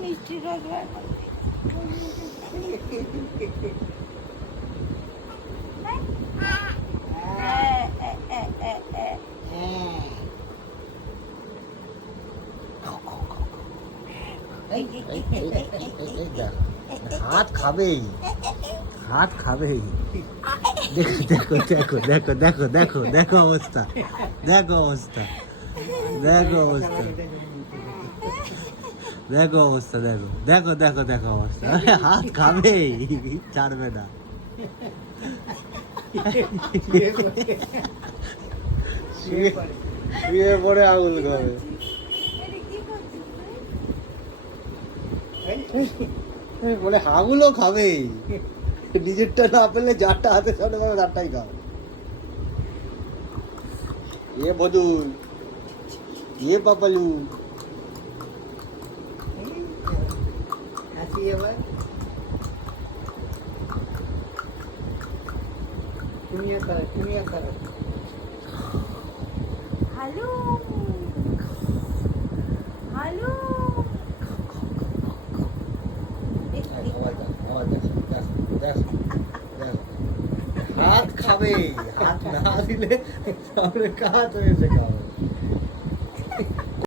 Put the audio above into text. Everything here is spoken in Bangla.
মিষ্টি রস বার করো। হাত খাবেই, হাত খাবেই। দেখো দেখো দেখো দেখো দেখো দেখো অবস্থা, দেখো অবস্থা, দেখো অবস্থা, দেখো অবস্থা, দেখো দেখো দেখো দেখো অবস্থা। হাত খাবেই, ছাড়বে না। শুয়ে পড়ে আঙুল খাবে। বলে হাগুলো খাবেই, নিজেরটা না পেলে যারটা হাতে সামনে পাবে তারটাই খাবে। এ বদুল, এ পাপালু, হাসি এবার। তুমিও করো, তুমিও করো। হ্যালো হ্যালো, হাত খাবে, হাত না দিলে তাহলে কাজ হয়েছে খাবে।